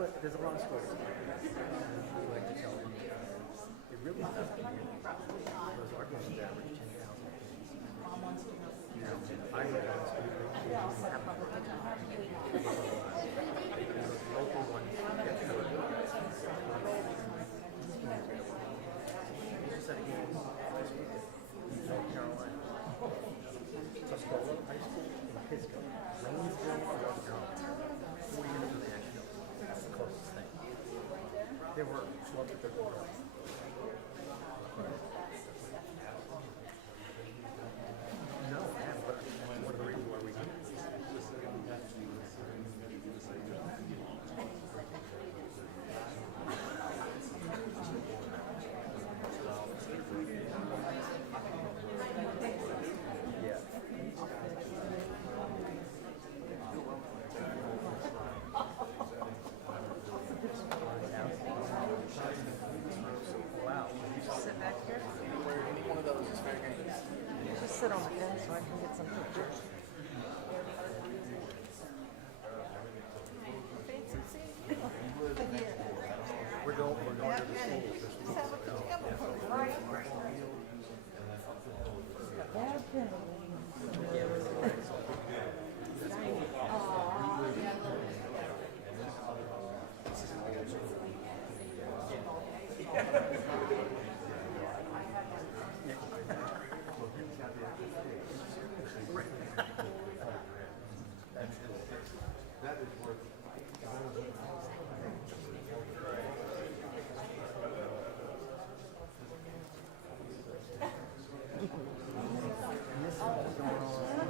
But there's a long story. I like to tell them. It really doesn't mean those our games average 10,000 kids. Now, I had a local one get through it. We just had a game last weekend in North Carolina. Tuscola High School in Pisgah. Rainsville, North Carolina. 40 minutes from the Asheville. That's the closest thing. There were 12 to 13 girls. No, yeah, but one of the reasons why we did it. Wow. You just sit back here. Any one of those is fair game. Just sit on the bench so I can get some pictures. Fancy seeing you. We're going to the school. Just have a camera for me, right? That is worth And this is what's going on.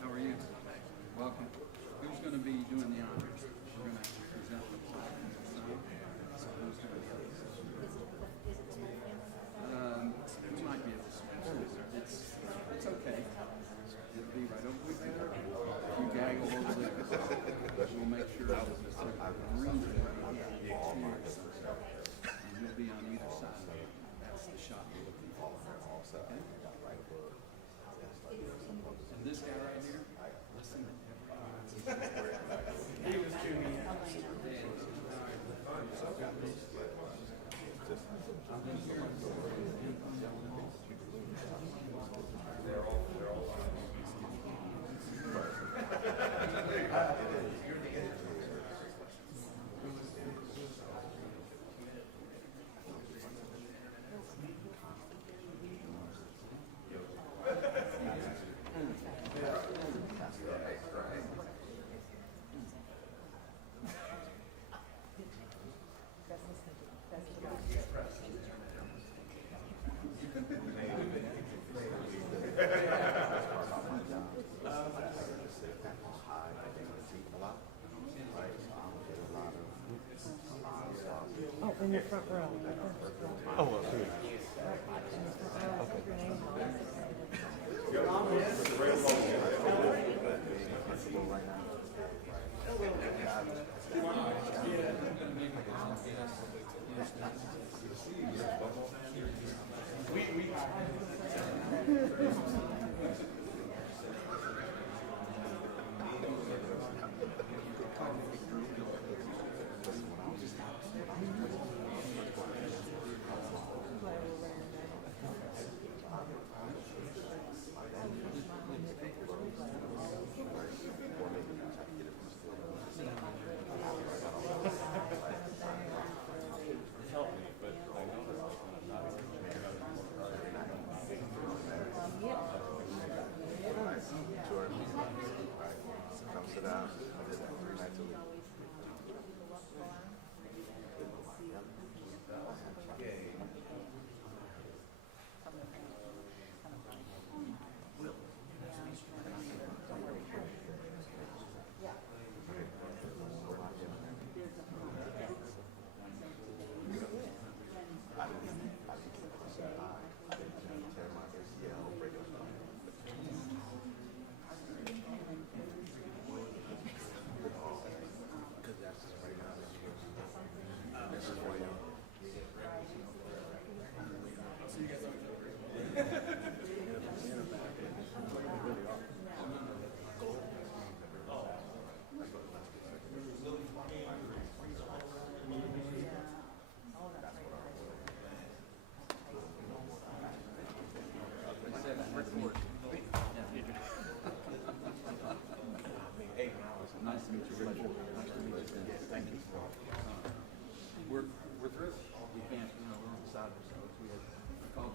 How are you? Welcome. Who's going to be doing the honors? We're going to present the plaque and the sign. So who's going to be? We might be able to switch. It's okay. It'll be right over with there. If you gaggle over there, we'll make sure that it's a green cheers. And you'll be on either side of it. That's the shot you're looking for. Okay? And this guy right here, listen to he was too mean. Oh, in the front row. Oh, well, sweet.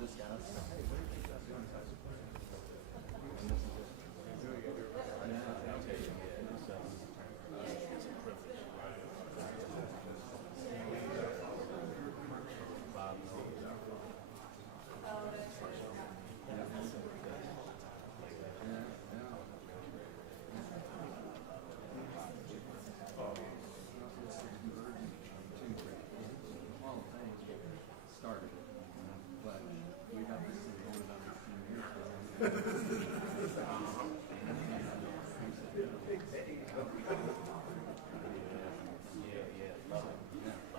discuss. Started, but we have this thing going on 15 years.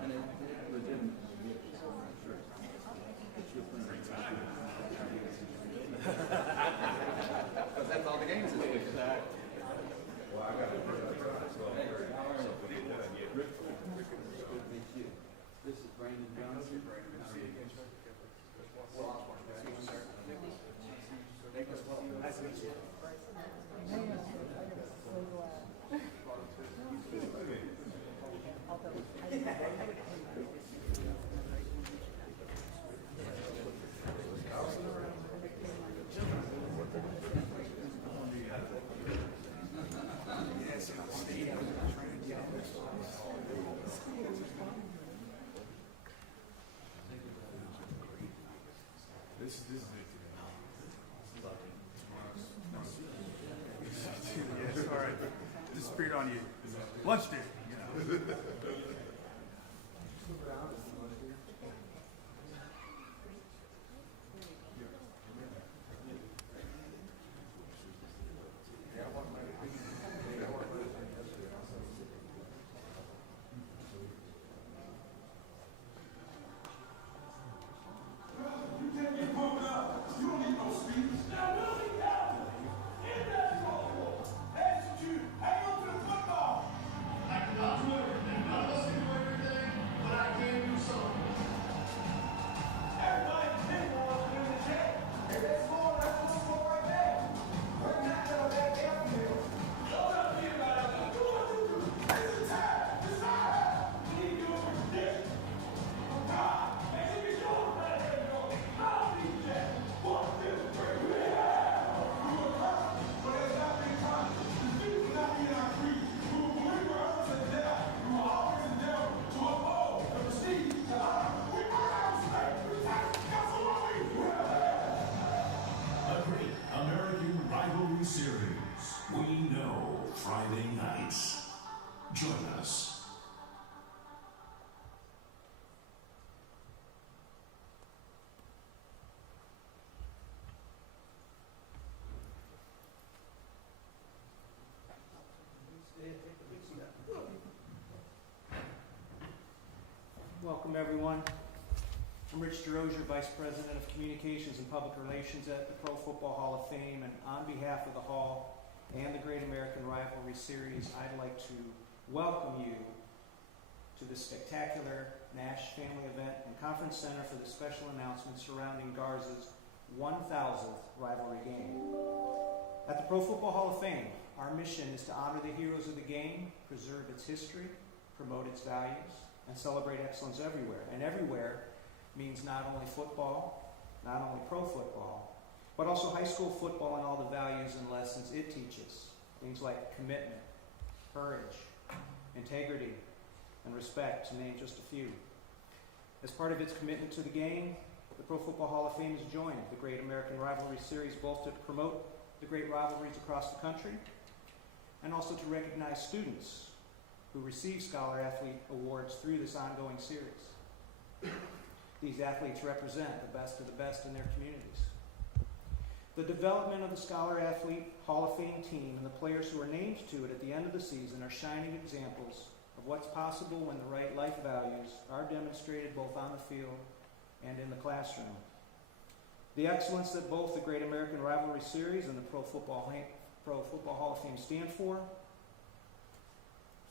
And it legitimately is. I'm sure. It's just been a great time. But that's all the games this week. Exactly. Well, I got to Rick, good to meet you. This is Brandon Johnson. Nice to meet you. This is it. Yeah, it's all right. Disappeared on you. Lunch day, you know. American Rivalry Series. We know Friday nights. Join us. Welcome, everyone. I'm Rich DeRozier, Vice President of Communications and Public Relations at the Pro Football Hall of Fame, and on behalf of the Hall and the Great American Rivalry Series, I'd like to welcome you to this spectacular Nash family event and conference center for the special announcement surrounding Garza's 1,000th rivalry game. At the Pro Football Hall of Fame, our mission is to honor the heroes of the game, preserve its history, promote its values, and celebrate excellence everywhere. And everywhere means not only football, not only pro football, but also high school football and all the values and lessons it teaches. Things like commitment, courage, integrity, and respect, to name just a few. As part of its commitment to the game, the Pro Football Hall of Fame has joined the Great American Rivalry Series both to promote the great rivalries across the country and also to recognize students who receive Scholar Athlete Awards through this ongoing series. These athletes represent the best of the best in their communities. The development of the Scholar Athlete Hall of Fame team and the players who are named to it at the end of the season are shining examples of what's possible when the right life values are demonstrated both on the field and in the classroom. The excellence that both the Great American Rivalry Series and the Pro Football Hall of Fame stand for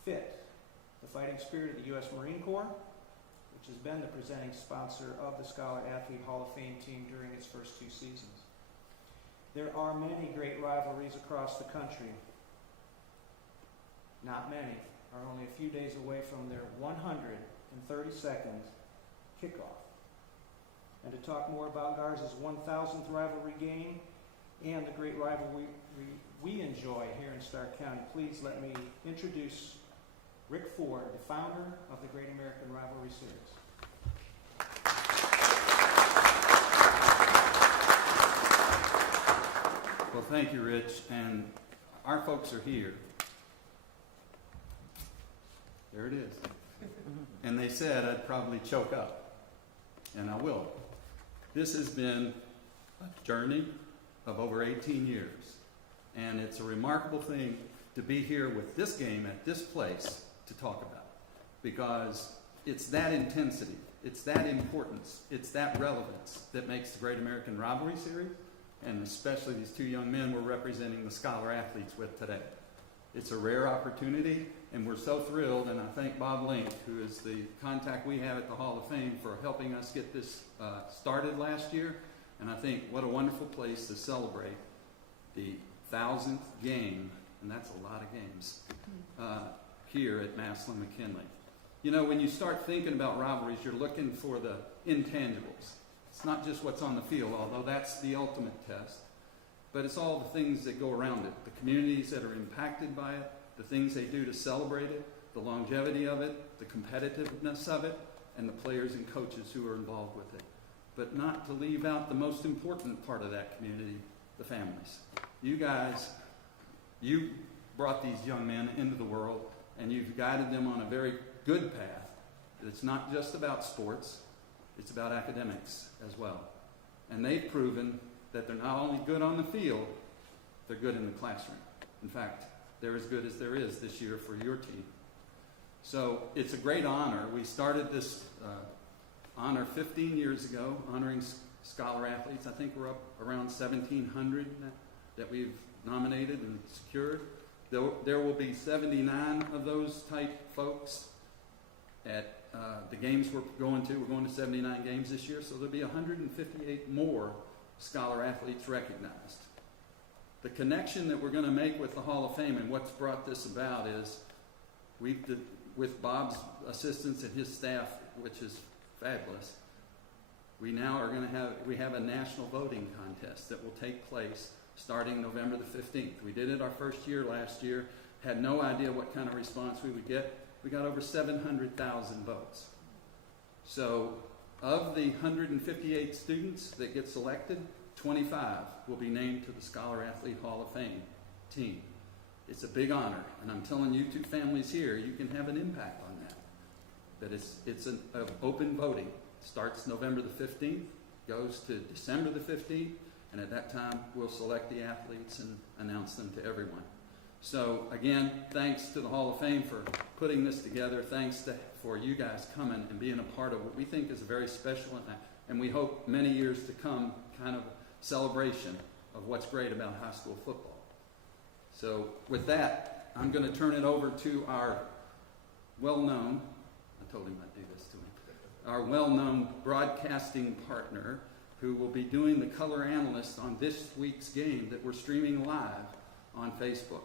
fit the fighting spirit of the U.S. Marine Corps, which has been the presenting sponsor of the Scholar Athlete Hall of Fame team during its first two seasons. There are many great rivalries across the country. Not many are only a few days away from their 132nd kickoff. And to talk more about Garza's 1000th rivalry game and the great rivalry we enjoy here in Stark County, please let me introduce Rick Ford, the founder of the Great American Rivalry Series. Well, thank you, Rich. And our folks are here. There it is. And they said I'd probably choke up. And I will. This has been a journey of over 18 years. And it's a remarkable thing to be here with this game at this place to talk about. Because it's that intensity, it's that importance, it's that relevance that makes the Great American Rivalry Series, and especially these two young men we're representing the scholar athletes with today. It's a rare opportunity, and we're so thrilled, and I thank Bob Link, who is the contact we have at the Hall of Fame, for helping us get this started last year. And I think what a wonderful place to celebrate the 1000th game, and that's a lot of games, here at Massillon and McKinley. You know, when you start thinking about rivalries, you're looking for the intangibles. It's not just what's on the field, although that's the ultimate test, but it's all the things that go around it, the communities that are impacted by it, the things they do to celebrate it, the longevity of it, the competitiveness of it, and the players and coaches who are involved with it. But not to leave out the most important part of that community, the families. You guys, you brought these young men into the world, and you've guided them on a very good path. It's not just about sports, it's about academics as well. And they've proven that they're not only good on the field, they're good in the classroom. In fact, they're as good as there is this year for your team. So it's a great honor. We started this honor 15 years ago, honoring scholar athletes. I think we're up around 1,700 that we've nominated and secured. There will be 79 of those type folks at the games we're going to. We're going to 79 games this year, so there'll be 158 more scholar athletes recognized. The connection that we're going to make with the Hall of Fame and what's brought this about is with Bob's assistance and his staff, which is fabulous, we now are going to have a national voting contest that will take place starting November the 15th. We did it our first year last year, had no idea what kind of response we would get. We got over 700,000 votes. So of the 158 students that get selected, 25 will be named to the Scholar Athlete Hall of Fame team. It's a big honor, and I'm telling you two families here, you can have an impact on that. That it's an open voting. It starts November the 15th, goes to December the 15th, and at that time we'll select the athletes and announce them to everyone. So again, thanks to the Hall of Fame for putting this together. Thanks for you guys coming and being a part of what we think is a very special and we hope many years to come kind of celebration of what's great about high school football. So with that, I'm going to turn it over to our well-known, I told him I'd do this to him, our well-known broadcasting partner who will be doing the color analyst on this week's game that we're streaming live on Facebook.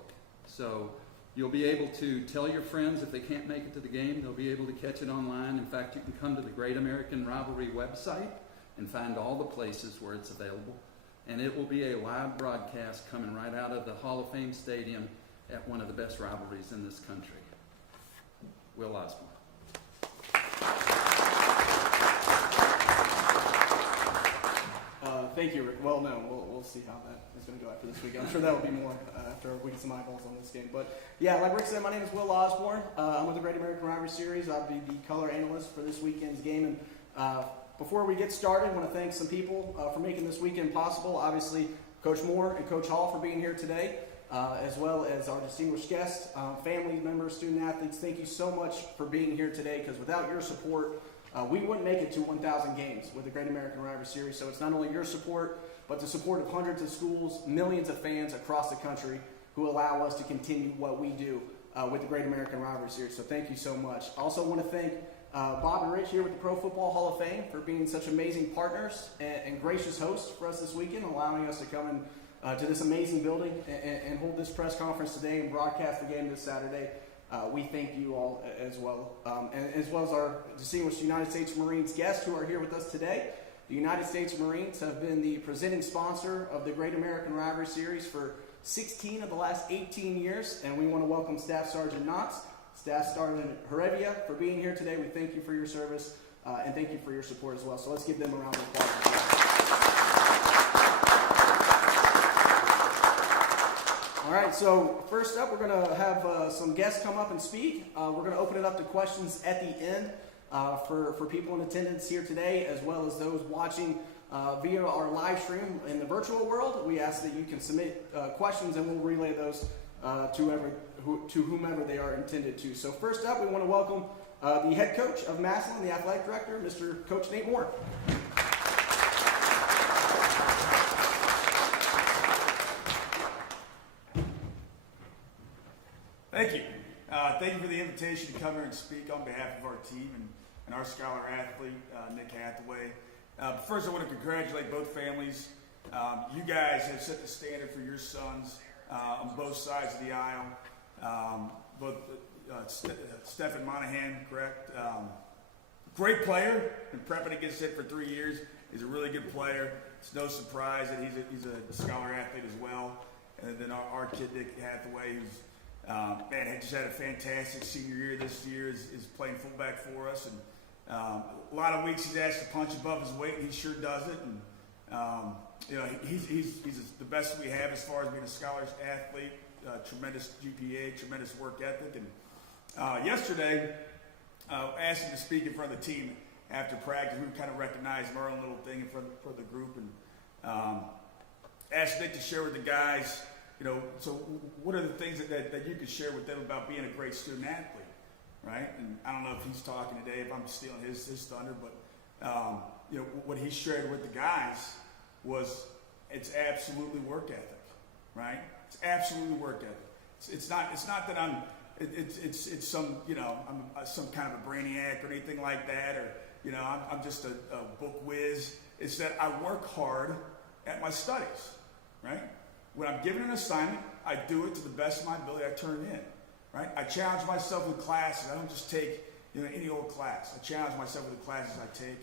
So you'll be able to tell your friends if they can't make it to the game, they'll be able to catch it online. In fact, you can come to the Great American Rivalry website and find all the places where it's available. And it will be a live broadcast coming right out of the Hall of Fame Stadium at one of the best rivalries in this country. Will Osborne. Thank you, Rick. Well, no, we'll see how that is going to go after this week. I'm sure that will be more after we get some eyeballs on this game. But yeah, like Rick said, my name is Will Osborne. I'm with the Great American Rivalry Series. I'll be the color analyst for this weekend's game. And before we get started, I want to thank some people for making this weekend possible. Obviously, Coach Moore and Coach Hall for being here today, as well as our distinguished guests, family members, student athletes. Thank you so much for being here today, because without your support, we wouldn't make it to 1,000 games with the Great American Rivalry Series. So it's not only your support, but the support of hundreds of schools, millions of fans across the country who allow us to continue what we do with the Great American Rivalry Series. So thank you so much. I also want to thank Bob and Rich here with the Pro Football Hall of Fame for being such amazing partners and gracious hosts for us this weekend, allowing us to come to this amazing building and hold this press conference today and broadcast the game this Saturday. We thank you all as well, and as well as our distinguished United States Marines guests who are here with us today. The United States Marines have been the presenting sponsor of the Great American Rivalry Series for 16 of the last 18 years, and we want to welcome Staff Sergeant Knotts, Staff Sergeant Heredia for being here today. We thank you for your service, and thank you for your support as well. So let's give them a round of applause. All right, so first up, we're going to have some guests come up and speak. We're going to open it up to questions at the end for people in attendance here today, as well as those watching via our live stream in the virtual world. We ask that you can submit questions, and we'll relay those to whomever they are intended to. So first up, we want to welcome the head coach of Massillon, the athletic director, Mr. Coach Nate Moore. Thank you. Thank you for the invitation to come here and speak on behalf of our team and our scholar athlete, Nick Hathaway. First, I want to congratulate both families. You guys have set the standard for your sons on both sides of the aisle. Stephen Monahan, correct? Great player. Been prepping against it for 3 years. He's a really good player. It's no surprise that he's a scholar athlete as well. And then our kid, Nick Hathaway, who's he just had a fantastic senior year this year, is playing fullback for us. And a lot of weeks he's asked to punch above his weight, and he sure does it. And he's the best we have as far as being a scholar's athlete. Tremendous GPA, tremendous work ethic. And yesterday, I asked him to speak in front of the team after practice. We kind of recognized our own little thing in front of the group, and asked Nick to share with the guys. So what are the things that you could share with them about being a great student athlete, right? And I don't know if he's talking today, if I'm stealing his thunder, but what he shared with the guys was it's absolutely work ethic, right? It's absolutely work ethic. It's not that it's some I'm some kind of a brainiac or anything like that, or I'm just a book whiz. It's that I work hard at my studies, right? When I'm given an assignment, I do it to the best of my ability. I turn it in, right? I challenge myself with classes. I don't just take any old class. I challenge myself with the classes I take,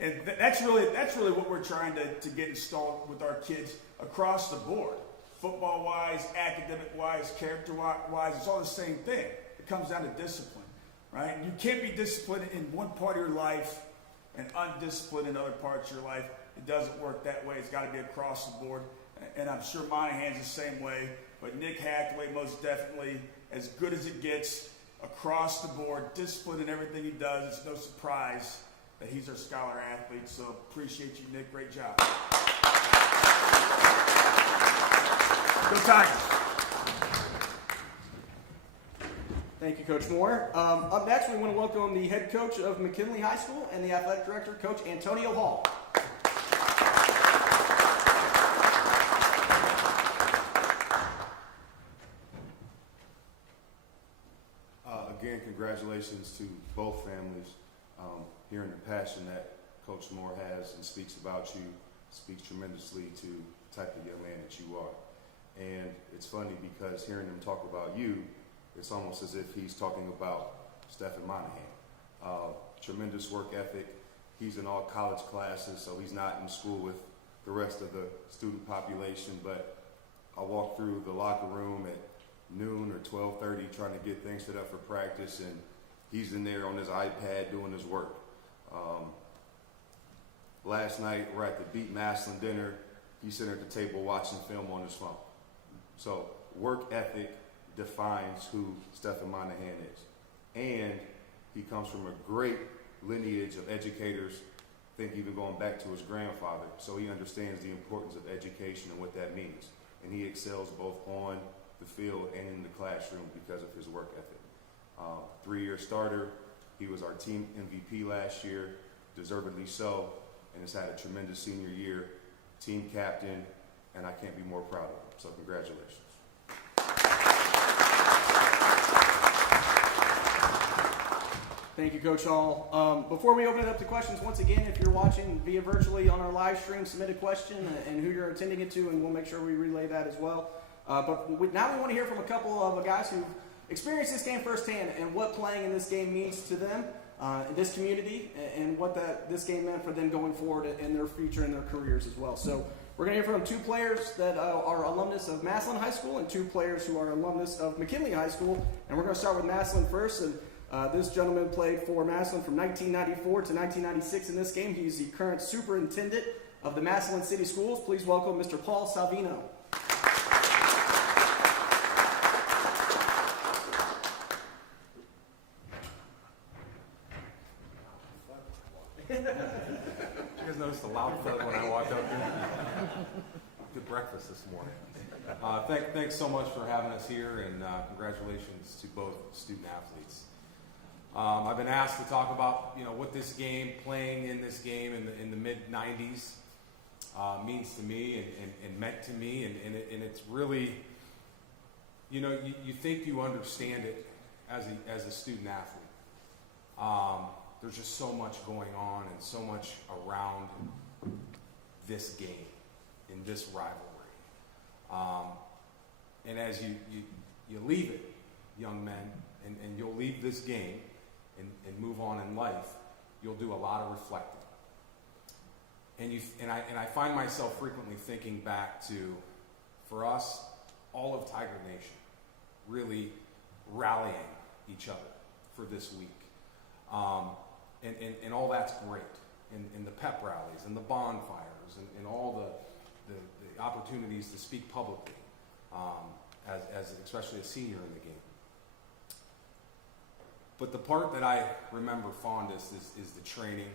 and that's really what we're trying to get installed with our kids across the board, football-wise, academic-wise, character-wise. It's all the same thing. It comes down to discipline, right? And you can't be disciplined in one part of your life and undisciplined in other parts of your life. It doesn't work that way. It's got to be across the board. And I'm sure Monahan's the same way, but Nick Hathaway most definitely as good as it gets across the board, disciplined in everything he does. It's no surprise that he's our scholar athlete. So appreciate you, Nick. Great job. Go Tigers. Thank you, Coach Moore. Up next, we want to welcome the head coach of McKinley High School and the athletic director, Coach Antonio Hall. Again, congratulations to both families. Hearing the passion that Coach Moore has and speaks about you speaks tremendously to the type of young man that you are. And it's funny because hearing him talk about you, it's almost as if he's talking about Stephen Monahan. Tremendous work ethic. He's in all college classes, so he's not in school with the rest of the student population. But I walk through the locker room at noon or 12:30 trying to get things set up for practice, and he's in there on his iPad doing his work. Last night we're at the Beat Massillon dinner. He's sitting at the table watching film on his phone. So work ethic defines who Stephen Monahan is, and he comes from a great lineage of educators. I think even going back to his grandfather, so he understands the importance of education and what that means, and he excels both on the field and in the classroom because of his work ethic. 3-year starter. He was our team MVP last year, deservedly so, and has had a tremendous senior year, team captain, and I can't be more proud of him. So congratulations. Thank you, Coach Hall. Before we open it up to questions, once again, if you're watching via virtually on our live stream, submit a question and who you're attending it to, and we'll make sure we relay that as well. But now we want to hear from a couple of guys who experienced this game firsthand and what playing in this game means to them. in this community and what this game meant for them going forward in their future and their careers as well. So we're going to hear from 2 players that are alumnus of Massillon High School and 2 players who are alumnus of McKinley High School. And we're going to start with Massillon first. And this gentleman played for Massillon from 1994 to 1996 in this game. He's the current superintendent of the Massillon City Schools. Please welcome Mr. Paul Salvino. You guys noticed the loud thud when I walked up here? Good breakfast this morning. Thanks so much for having us here, and congratulations to both student athletes. I've been asked to talk about what this game, playing in this game in the mid-'90s, means to me and meant to me, and it's really, you think you understand it as a student athlete. There's just so much going on and so much around this game, in this rivalry. And as you leave it, young men, and you'll leave this game and move on in life, you'll do a lot of reflecting. And I find myself frequently thinking back to, for us, all of Tiger Nation really rallying each other for this week. And all that's great. And the pep rallies and the bonfires and all the opportunities to speak publicly, as especially a senior in the game. But the part that I remember fondest is the training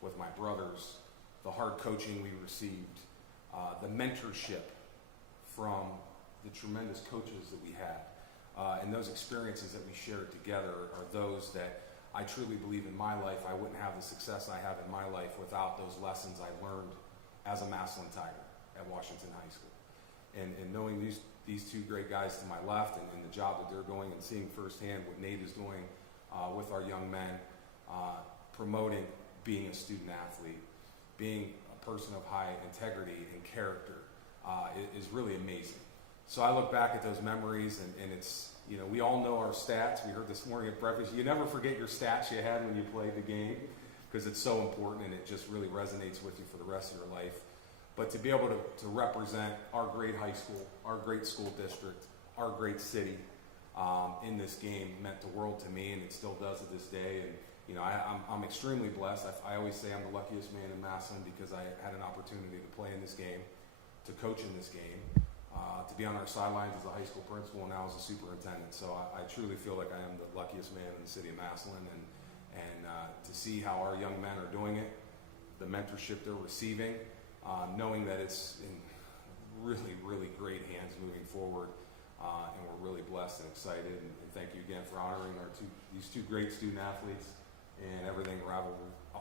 with my brothers, the hard coaching we received, the mentorship from the tremendous coaches that we had, and those experiences that we shared together are those that I truly believe in my life. I wouldn't have the success I have in my life without those lessons I learned as a Massillon Tiger at Washington High School. And knowing these 2 great guys to my left and the job that they're doing, and seeing firsthand what Nate is doing with our young men, promoting being a student athlete, being a person of high integrity and character, is really amazing. So I look back at those memories, and it's, we all know our stats. We heard this morning at breakfast. You never forget your stats you had when you played the game, because it's so important and it just really resonates with you for the rest of your life. But to be able to represent our great high school, our great school district, our great city in this game meant the world to me, and it still does to this day. And I'm extremely blessed. I always say I'm the luckiest man in Massillon because I had an opportunity to play in this game, to coach in this game, to be on our sidelines as a high school principal, and now as a superintendent. So I truly feel like I am the luckiest man in the city of Massillon, and to see how our young men are doing it, the mentorship they're receiving, knowing that it's in really, really great hands moving forward, and we're really blessed and excited. And thank you again for honoring these 2 great student athletes and everything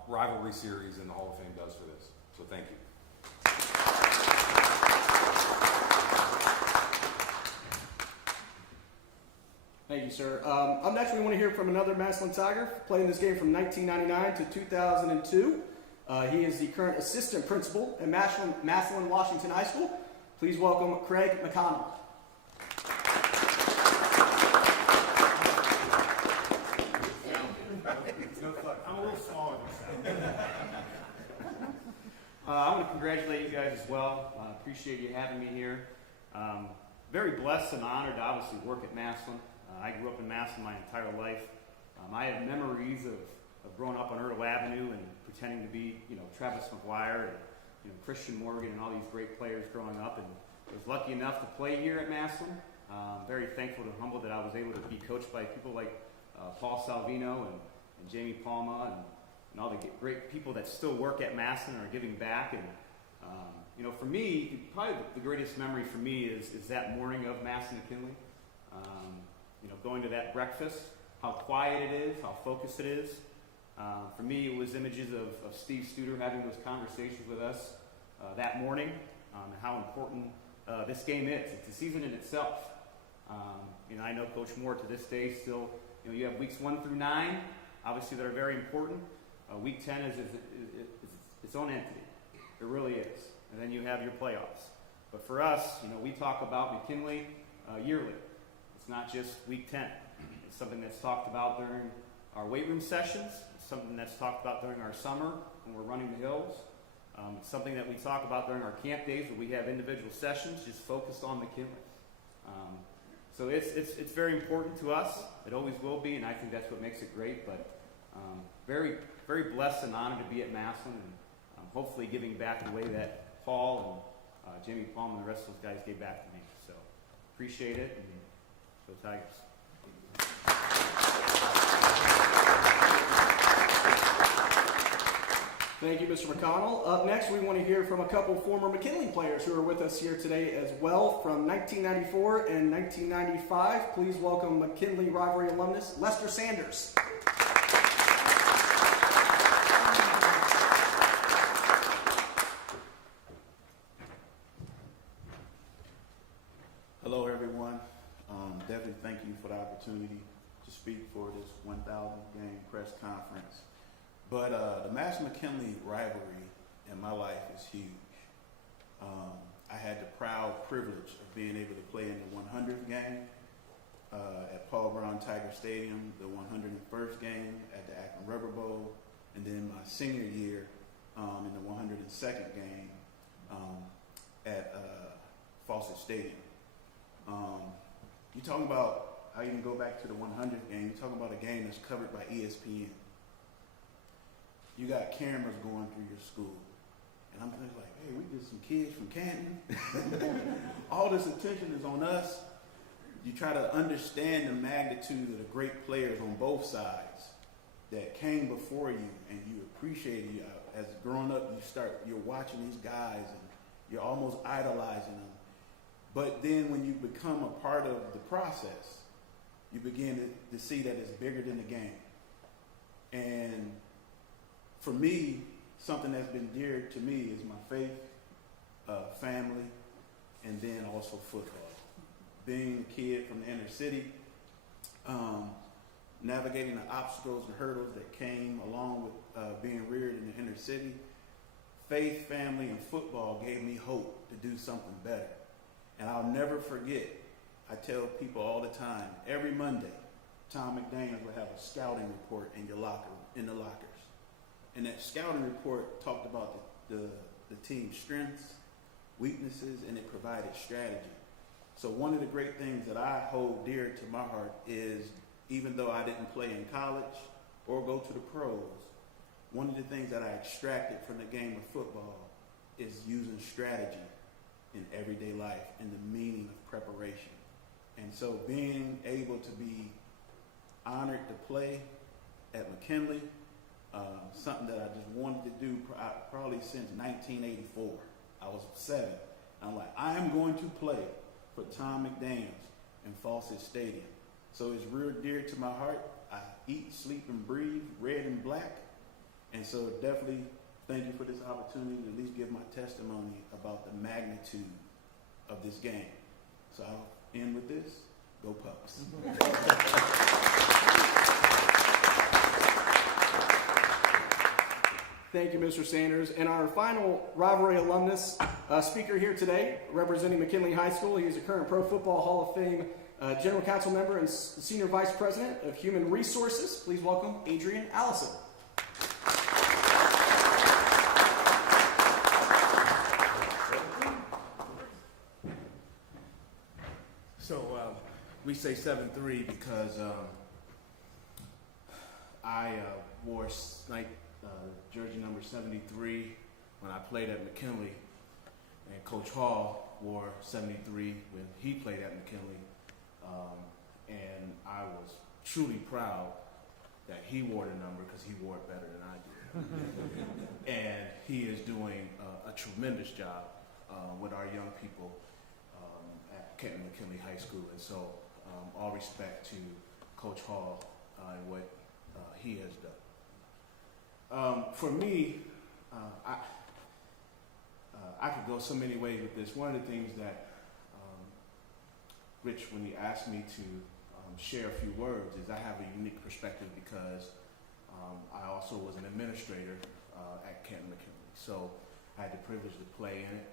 rivalry series and the Hall of Fame does for this. So thank you. Thank you, sir. Up next, we want to hear from another Massillon Tiger, playing this game from 1999 to 2002. He is the current assistant principal at Massillon Washington High School. Please welcome Craig McConnell. I'm a little smaller than that. I want to congratulate you guys as well. Appreciate you having me here. Very blessed and honored to obviously work at Massillon. I grew up in Massillon my entire life. I have memories of growing up on Earl Avenue and pretending to be, Travis McGuire and, Christian Morgan and all these great players growing up. And I was lucky enough to play here at Massillon. Very thankful and humbled that I was able to be coached by people like Paul Salvino and Jamie Palma and all the great people that still work at Massillon and are giving back. And, for me, probably the greatest memory for me is that morning of Massillon McKinley. Going to that breakfast, how quiet it is, how focused it is. For me, it was images of Steve Studer having those conversations with us that morning, and how important this game is. It's a season in itself. I know Coach Moore to this day still, you have weeks 1 through 9, obviously, that are very important. Week 10 is its own entity. It really is. And then you have your playoffs. But for us, we talk about McKinley yearly. It's not just week 10. It's something that's talked about during our weight room sessions. It's something that's talked about during our summer when we're running the hills. It's something that we talk about during our camp days where we have individual sessions just focused on McKinley. So it's very important to us. It always will be, and I think that's what makes it great. But very, very blessed and honored to be at Massillon, and hopefully giving back the way that Paul and Jimmy Palm and the rest of those guys gave back to me. So appreciate it, and go Tigers. Thank you, Mr. McConnell. Up next, we want to hear from a couple former McKinley players who are with us here today as well from 1994 and 1995. Please welcome McKinley Rivalry alumnus Lester Sanders. Hello, everyone. Definitely thank you for the opportunity to speak for this 1,000th game press conference. But the Massillon-McKinley rivalry in my life is huge. I had the proud privilege of being able to play in the 100th game at Paul Brown Tiger Stadium, the 101st game at the Akron Rubber Bowl, and then my senior year in the 102nd game at Fawcett Stadium. You're talking about, I even go back to the 100th game, you're talking about a game that's covered by ESPN. You got cameras going through your school. And I'm thinking like, hey, we get some kids from Canton. All this attention is on us. You try to understand the magnitude of the great players on both sides that came before you, and you appreciate it. As growing up, you're watching these guys and you're almost idolizing them. But then when you become a part of the process, you begin to see that it's bigger than the game. And for me, something that's been dear to me is my faith, family, and then also football. Being a kid from the inner city, navigating the obstacles and hurdles that came along with being reared in the inner city, faith, family, and football gave me hope to do something better. And I'll never forget, I tell people all the time, every Monday, Tom McDaniel will have a scouting report in the lockers. And that scouting report talked about the team's strengths, weaknesses, and it provided strategy. So one of the great things that I hold dear to my heart is, even though I didn't play in college or go to the pros, one of the things that I extracted from the game of football is using strategy in everyday life and the meaning of preparation. And so being able to be honored to play at McKinley, something that I just wanted to do probably since 1984. I was 7. I'm like, I am going to play for Tom McDaniels in Fawcett Stadium. So it's real dear to my heart. I eat, sleep, and breathe red and black. And so definitely thank you for this opportunity to at least give my testimony about the magnitude of this game. So I'll end with this. Go Pups. Thank you, Mr. Sanders. And our final rivalry alumnus speaker here today, representing McKinley High School. He is a current Pro Football Hall of Fame General Council member and Senior Vice President of Human Resources. Please welcome Adrian Allison. So we say 7-3 because I wore jersey number 73 when I played at McKinley, and Coach Hall wore 73 when he played at McKinley, and I was truly proud that he wore the number because he wore it better than I did. And he is doing a tremendous job with our young people at Kenton McKinley High School, and so all respect to Coach Hall and what he has done. For me, I could go so many ways with this. One of the things that Rich, when he asked me to share a few words, is I have a unique perspective because I also was an administrator at Kenton McKinley. So I had the privilege to play in it,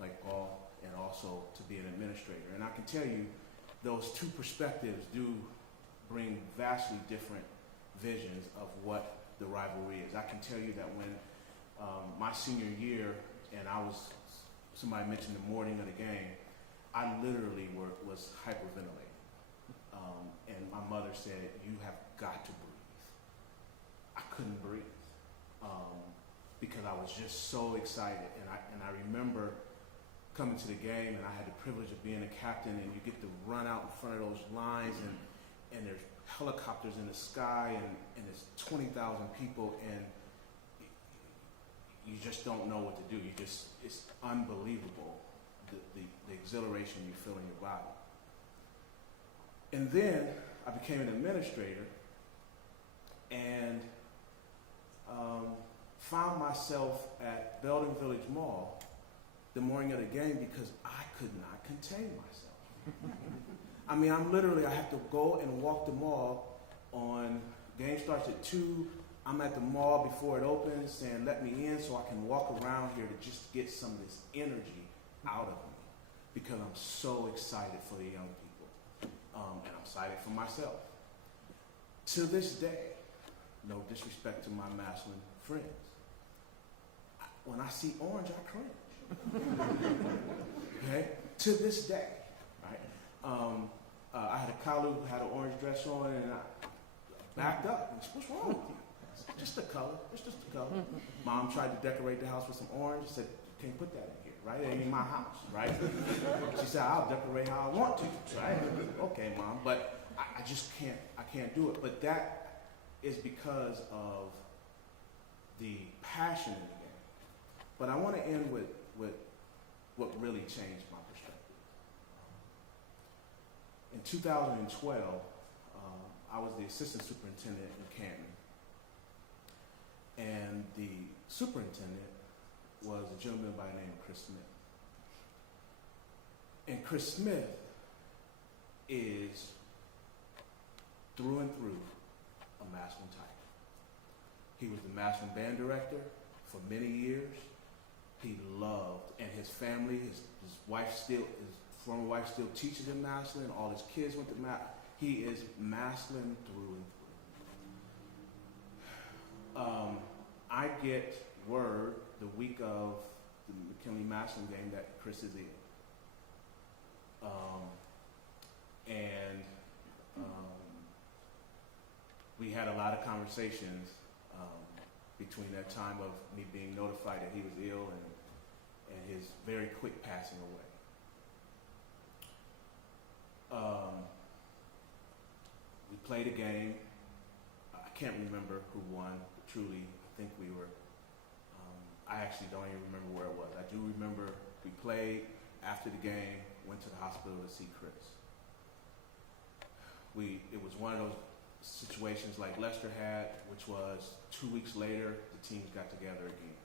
like Paul, and also to be an administrator. And I can tell you, those two perspectives do bring vastly different visions of what the rivalry is. I can tell you that when my senior year, and somebody mentioned the morning of the game, I literally was hyperventilating. And my mother said, "You have got to breathe." I couldn't breathe because I was just so excited. And I remember coming to the game, and I had the privilege of being a captain, and you get to run out in front of those lines, and there's helicopters in the sky, and there's 20,000 people, and you just don't know what to do. It's unbelievable, the exhilaration you feel in your body. And then I became an administrator and found myself at Belden Village Mall the morning of the game because I could not contain myself. I mean, I have to go and walk the mall on, game starts at 2, I'm at the mall before it opens saying, let me in so I can walk around here to just get some of this energy out of me because I'm so excited for the young people. And I'm excited for myself. To this day, no disrespect to my Massillon friends, when I see orange, I cringe. Okay? To this day, right? I had a colleague who had an orange dress on, and I backed up. And said, "What's wrong with you?" It's just the color. It's just the color. Mom tried to decorate the house with some orange. I said, "You can't put that in here, right? It ain't in my house, right?" She said, "I'll decorate how I want to, right?" Okay, Mom, but I just can't. I can't do it. But that is because of the passion in the game. But I want to end with what really changed my perspective. In 2012, I was the assistant superintendent in Canton. And the superintendent was a gentleman by the name of Chris Smith. And Chris Smith is through and through a Massillon Tiger. He was the Massillon band director for many years. He loved, and his family, his former wife still teaches in Massillon. All his kids went to Massillon. He is Massillon through and through. I get word the week of the McKinley Massillon game that Chris is ill. We had a lot of conversations between that time of me being notified that he was ill and his very quick passing away. We played a game. I can't remember who won, but truly, I think we were, I actually don't even remember where it was. I do remember we played after the game, went to the hospital to see Chris. It was one of those situations like Lester had, which was 2 weeks later, the teams got together again.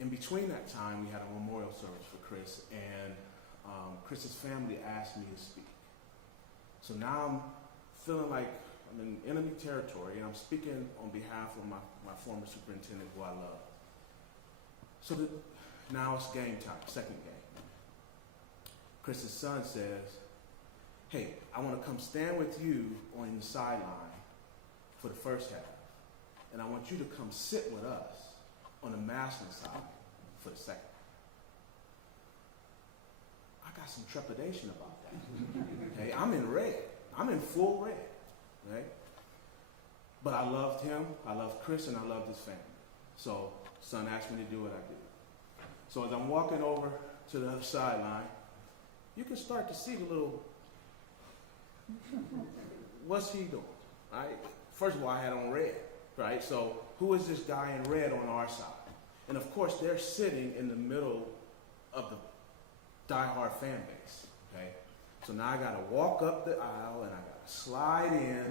In between that time, we had a memorial service for Chris, and Chris's family asked me to speak. So now I'm feeling like I'm in enemy territory, and I'm speaking on behalf of my former superintendent, who I love. So now it's game time, second game. Chris's son says, "Hey, I want to come stand with you on the sideline for the first half, and I want you to come sit with us on the Massillon side for the second." I got some trepidation about that. Okay, I'm in red. I'm in full red. Right? But I loved him, I loved Chris, and I loved his family. So son asked me to do what I did. So as I'm walking over to the other sideline, you can start to see the little, what's he doing? Right? First of all, I had on red, right? So who is this guy in red on our side? And of course, they're sitting in the middle of the diehard fan base, okay? So now I gotta walk up the aisle and I gotta slide in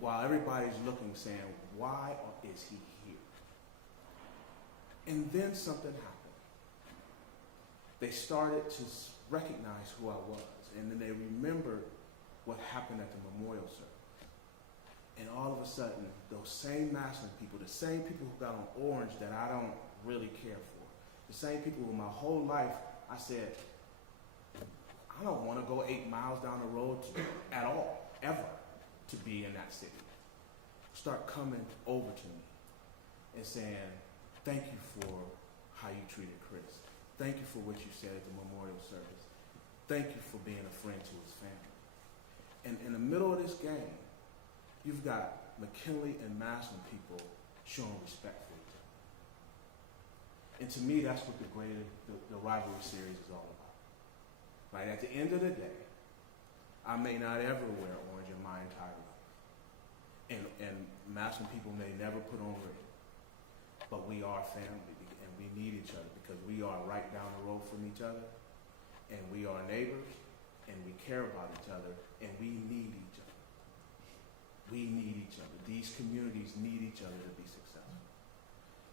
while everybody's looking, saying, why is he here? And then something happened. They started to recognize who I was, and then they remembered what happened at the memorial service. And all of a sudden, those same Massillon people, the same people who got on orange that I don't really care for, the same people who my whole life I said, I don't want to go 8 miles down the road at all, ever, to be in that city. start coming over to me and saying, thank you for how you treated Chris. Thank you for what you said at the memorial service. Thank you for being a friend to his family. And in the middle of this game, you've got McKinley and Massillon people showing respect for each other. And to me, that's what the rivalry series is all about. Right? At the end of the day, I may not ever wear orange in my entire life. And Massillon people may never put on red. But we are family, and we need each other because we are right down the road from each other, and we are neighbors, and we care about each other, and we need each other. We need each other. These communities need each other to be successful.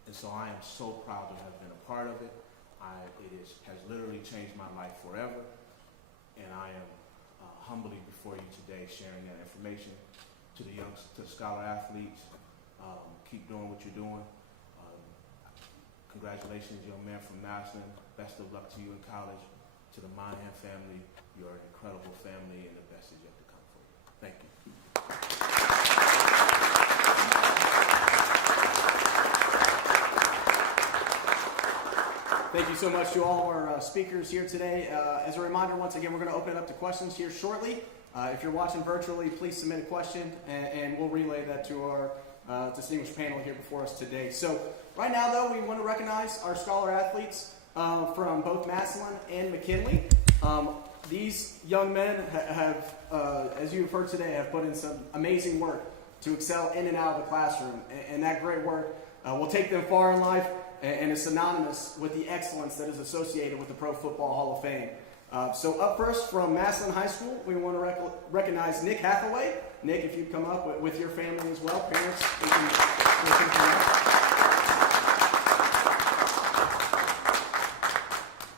And so I am so proud to have been a part of it. It has literally changed my life forever, and I am humbly before you today sharing that information to the scholar athletes. Keep doing what you're doing. Congratulations, young man from Massillon. Best of luck to you in college. To the Marion family, you're an incredible family, and the best is yet to come for you. Thank you. Thank you so much to all of our speakers here today. As a reminder, once again, we're going to open it up to questions here shortly. If you're watching virtually, please submit a question, and we'll relay that to our distinguished panel here before us today. So right now, though, we want to recognize our scholar athletes from both Massillon and McKinley. These young men have, as you've heard today, have put in some amazing work to excel in and out of the classroom. And that great work will take them far in life and is synonymous with the excellence that is associated with the Pro Football Hall of Fame. So up first from Massillon High School, we want to recognize Nick Hathaway. Nick, if you'd come up with your family as well, parents, you can come up.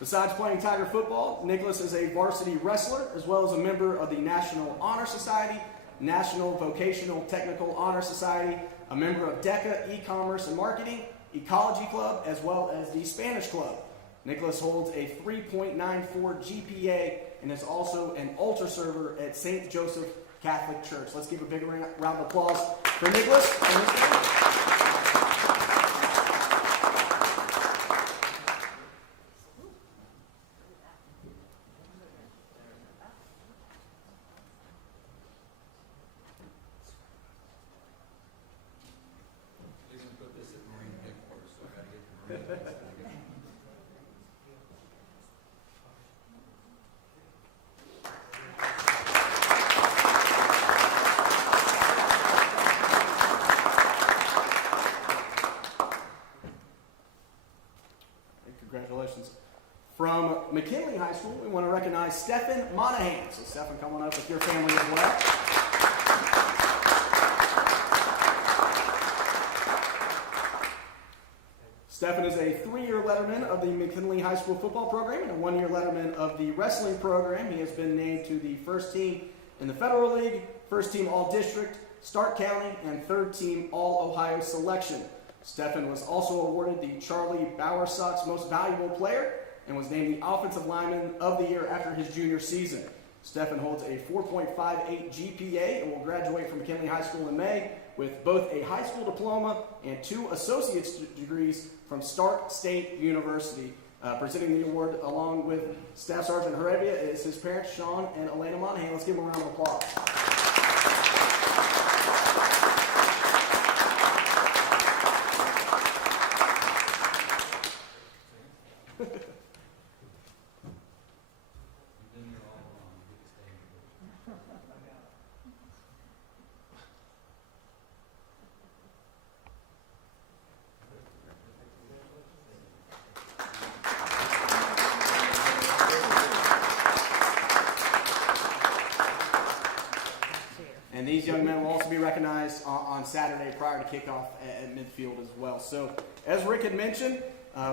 Besides playing Tiger football, Nicholas is a varsity wrestler as well as a member of the National Honor Society, National Vocational Technical Honor Society, a member of DECA E-Commerce and Marketing, Ecology Club, as well as the Spanish Club. Nicholas holds a 3.94 GPA and is also an altar server at St. Joseph Catholic Church. Let's give a big round of applause for Nicholas and his family. Congratulations. From McKinley High School, we want to recognize Stephen Monahan. So Stephen, come on up with your family as well. Stephen is a 3-year letterman of the McKinley High School football program and a 1-year letterman of the wrestling program. He has been named to the first team in the Federal League, first team All-District, Stark County, and third team All-Ohio selection. Stephen was also awarded the Charlie Bowersock's Most Valuable Player and was named the Offensive Lineman of the Year after his junior season. Stephen holds a 4.58 GPA and will graduate from McKinley High School in May with both a high school diploma and 2 associate's degrees from Stark State University. Presenting the award along with Staff Sergeant Heredia is his parents, Sean and Elena Monahan. Let's give them a round of applause. And these young men will also be recognized on Saturday prior to kickoff at midfield as well. So, as Rick had mentioned,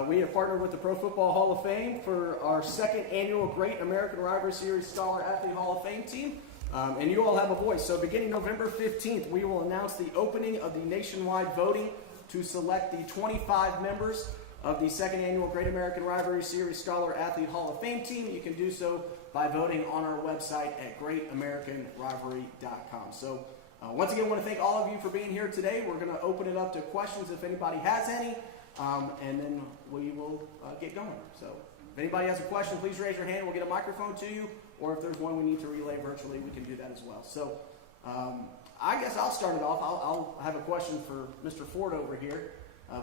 we have partnered with the Pro Football Hall of Fame for our 2nd annual Great American Rivalry Series Scholar Athlete Hall of Fame team. And you all have a voice. So beginning November 15th, we will announce the opening of the nationwide voting to select the 25 members of the 2nd annual Great American Rivalry Series Scholar Athlete Hall of Fame team. You can do so by voting on our website at greatamericanrivalry.com. So Once again, I want to thank all of you for being here today. We're going to open it up to questions if anybody has any, and then we will get going. So if anybody has a question, please raise your hand. We'll get a microphone to you, or if there's one we need to relay virtually, we can do that as well. So I guess I'll start it off. I'll have a question for Mr. Ford over here.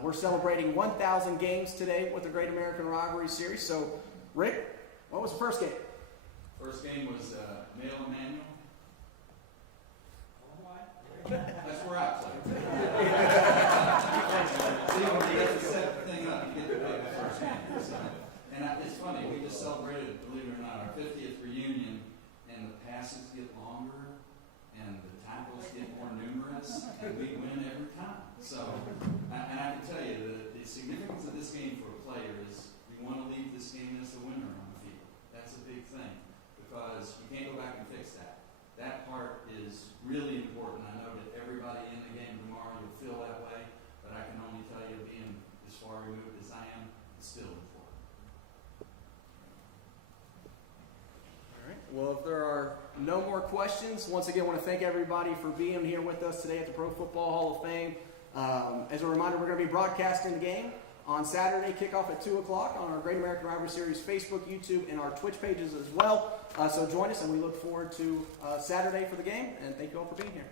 We're celebrating 1,000 games today with the Great American Rivalry Series. So, Rick, what was the first game? First game was Male and Manual. That's where I played. See, when you get to set the thing up, you get to play the first game. So, and it's funny, we just celebrated, believe it or not, our 50th reunion, and the passes get longer, and the tackles get more numerous, and we win every time. So, and I can tell you, the significance of this game for a player is you want to leave this game as the winner on the field. That's a big thing, because you can't go back and fix that. That part is really important. I know that everybody in the game tomorrow will feel that way, but I can only tell you, being as far removed as I am, it's still important. All right. Well, if there are no more questions, once again, I want to thank everybody for being here with us today at the Pro Football Hall of Fame. As a reminder, we're going to be broadcasting the game on Saturday, kickoff at 2 o'clock on our Great American Rivalry Series Facebook, YouTube, and our Twitch pages as well. So join us, and we look forward to Saturday for the game, and thank you all for being here.